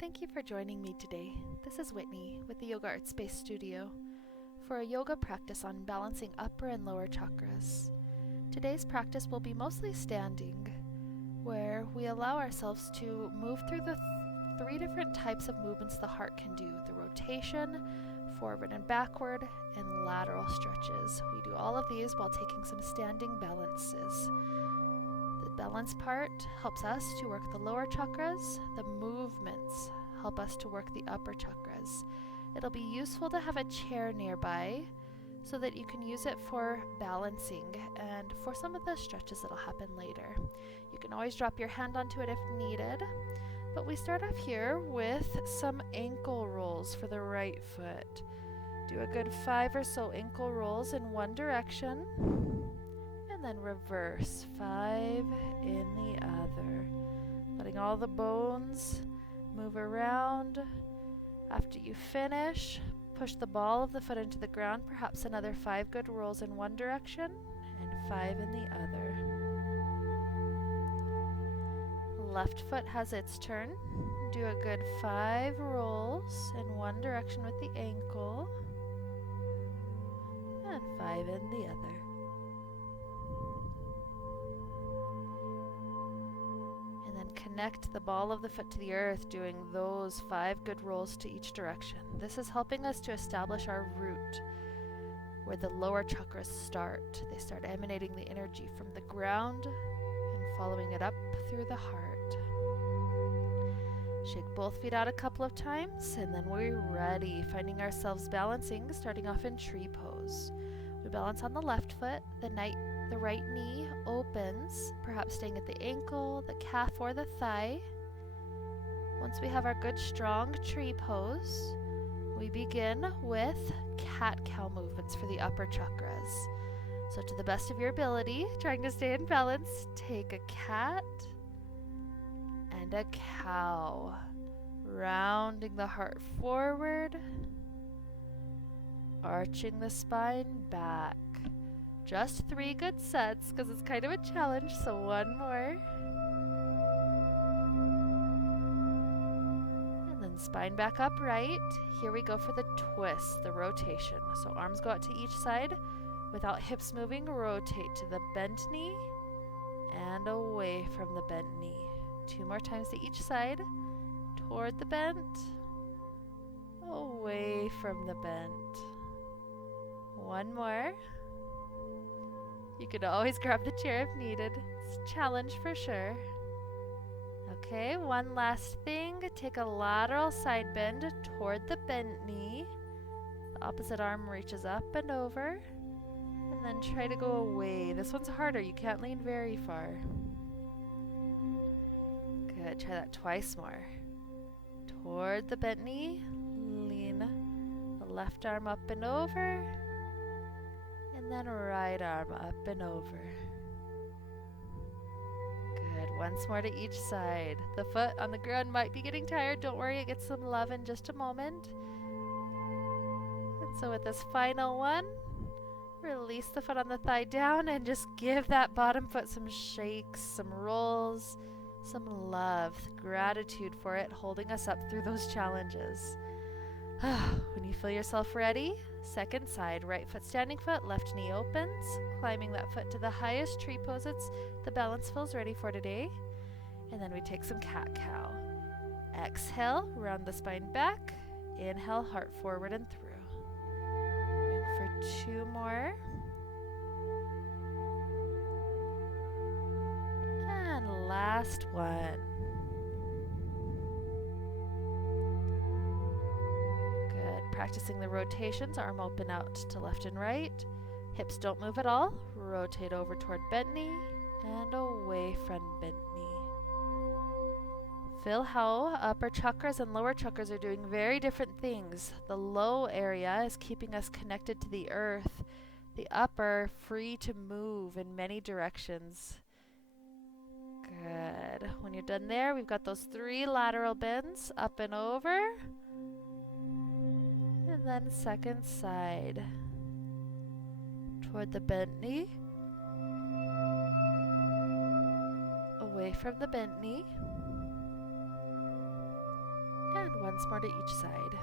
Thank you for joining me today. This is Whitney with the Yoga Art Space Studio for a yoga practice on balancing upper and lower chakras. Today's practice will be mostly standing, where we allow ourselves to move through the three different types of movements the heart can do: the rotation, forward and backward, and lateral stretches. We do all of these while taking some standing balances. The balance part helps us to work the lower chakras. The movements help us to work the upper chakras. It'll be useful to have a chair nearby so that you can use it for balancing and for some of the stretches that'll happen later. You can always drop your hand onto it if needed, but we start off here with some ankle rolls for the right foot. Do a good 5 or so ankle rolls in one direction, and then reverse 5 in the other, letting all the bones move around. After you finish, push the ball of the foot into the ground, perhaps another 5 good rolls in one direction and 5 in the other. Left foot has its turn. Do a good 5 rolls in one direction with the ankle and 5 in the other. And then connect the ball of the foot to the earth, doing those 5 good rolls to each direction. This is helping us to establish our root, where the lower chakras start. They start emanating the energy from the ground and following it up through the heart. Shake both feet out a couple of times, and then we're ready, finding ourselves balancing, starting off in tree pose. We balance on the left foot, the right knee opens, perhaps staying at the ankle, the calf, or the thigh. Once we have our good strong tree pose, we begin with cat-cow movements for the upper chakras. So to the best of your ability, trying to stay in balance, take a cat and a cow, rounding the heart forward, arching the spine back. Just 3 good sets, because it's kind of a challenge, so one more. And then spine back upright. Here we go for the twist, the rotation. So arms go out to each side. Without hips moving, rotate to the bent knee and away from the bent knee. 2 more times to each side, toward the bent, away from the bent. 1 more. You can always grab the chair if needed. It's a challenge for sure. Okay, one last thing. Take a lateral side bend toward the bent knee. The opposite arm reaches up and over. And then try to go away. This one's harder. You can't lean very far. Good. Try that twice more. Toward the bent knee. Lean the left arm up and over. And then right arm up and over. Good. Once more to each side. The foot on the ground might be getting tired. Don't worry, it gets some love in just a moment. And so with this final one, release the foot on the thigh down and just give that bottom foot some shakes, some rolls, some love, gratitude for it, holding us up through those challenges. When you feel yourself ready, second side, right foot standing foot, left knee opens, climbing that foot to the highest tree pose the balance feels ready for today. And then we take some cat-cow. Exhale, round the spine back. Inhale, heart forward and through. Going for 2 more. And last one. Practicing the rotations, arm open out to left and right. Hips don't move at all. Rotate over toward bent knee and away from bent knee. Feel how upper chakras and lower chakras are doing very different things. The low area is keeping us connected to the earth. The upper, free to move in many directions. Good. When you're done there, we've got those 3 lateral bends, up and over. And then second side, toward the bent knee, away from the bent knee, once more to each side.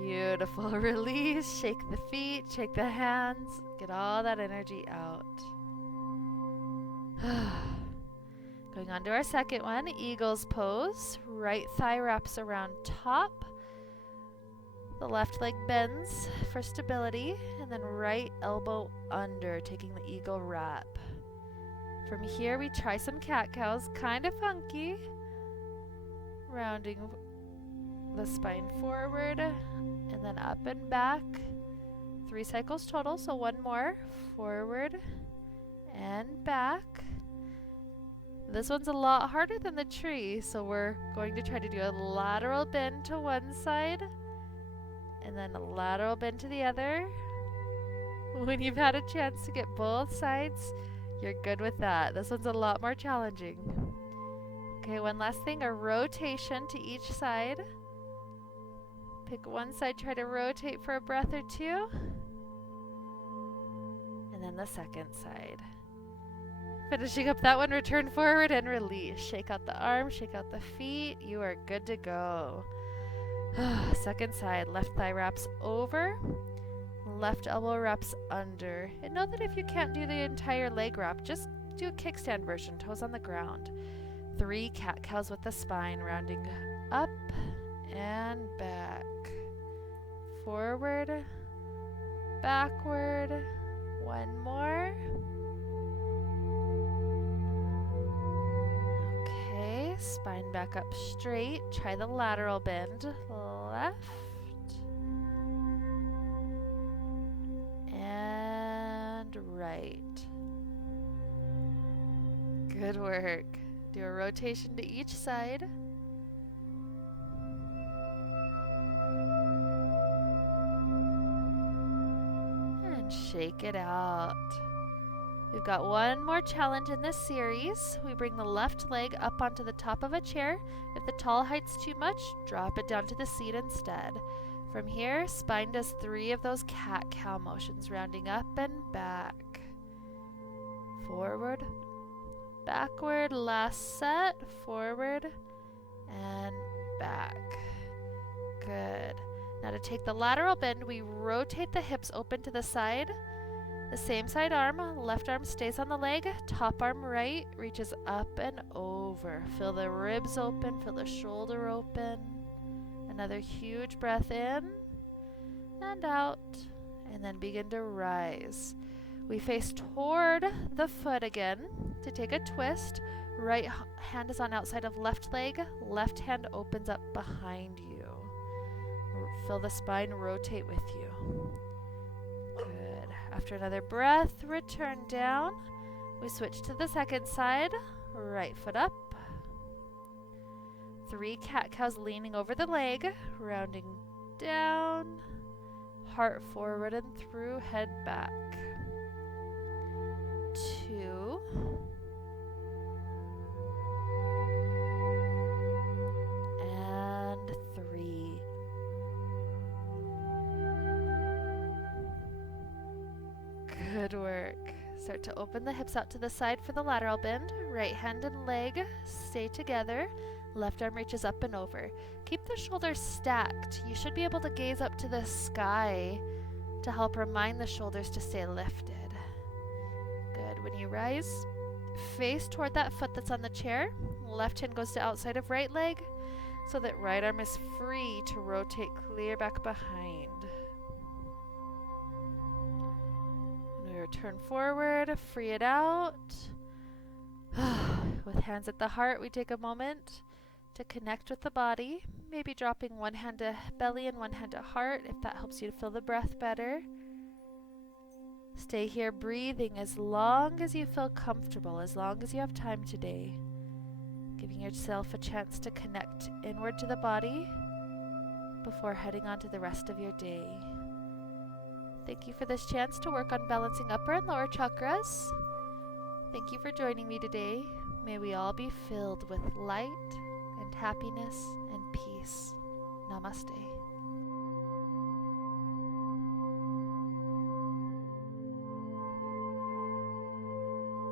Beautiful. Release. Shake the feet, shake the hands. Get all that energy out. Going on to our second one, Eagle's pose. Right thigh wraps around top. The left leg bends for stability, and then right elbow under, taking the eagle wrap. From here, we try some cat-cows, kind of funky. Rounding the spine forward, and then up and back. 3 cycles total, so one more. Forward and back. This one's a lot harder than the tree, so we're going to try to do a lateral bend to one side, and then a lateral bend to the other. When you've had a chance to get both sides, you're good with that. This one's a lot more challenging. Okay, one last thing, a rotation to each side. Pick one side, try to rotate for a breath or two. And then the second side. Finishing up that one, return forward and release. Shake out the arms, shake out the feet. You are good to go. Second side, left thigh wraps over, left elbow wraps under. And know that if you can't do the entire leg wrap, just do a kickstand version, toes on the ground. 3 cat-cows with the spine, rounding up and back. Forward, backward. One more. Okay, spine back up straight. Try the lateral bend. Left. And right. Good work. Do a rotation to each side. And shake it out. We've got one more challenge in this series. We bring the left leg up onto the top of a chair. If the tall height's too much, drop it down to the seat instead. From here, spine does 3 of those cat-cow motions, rounding up and back. Forward, backward, last set, forward and back. Good. Now to take the lateral bend, we rotate the hips open to the side. The same side arm, left arm stays on the leg, top arm right reaches up and over. Feel the ribs open, feel the shoulder open. Another huge breath in and out, and then begin to rise. We face toward the foot again to take a twist. Right hand is on outside of left leg, left hand opens up behind you. Feel the spine rotate with you. Good. After another breath, return down. We switch to the second side. Right foot up. 3 cat-cows leaning over the leg, rounding down. Heart forward and through, head back. 2. And 3. Good work. Start to open the hips out to the side for the lateral bend. Right hand and leg stay together. Left arm reaches up and over. Keep the shoulders stacked. You should be able to gaze up to the sky to help remind the shoulders to stay lifted. Good. When you rise, face toward that foot that's on the chair. Left hand goes to outside of right leg so that right arm is free to rotate clear back behind. We return forward, free it out. With hands at the heart, we take a moment to connect with the body, maybe dropping one hand to belly and one hand to heart if that helps you to feel the breath better. Stay here breathing as long as you feel comfortable, as long as you have time today. Giving yourself a chance to connect inward to the body before heading on to the rest of your day. Thank you for this chance to work on balancing upper and lower chakras. Thank you for joining me today. May we all be filled with light and happiness and peace. Namaste.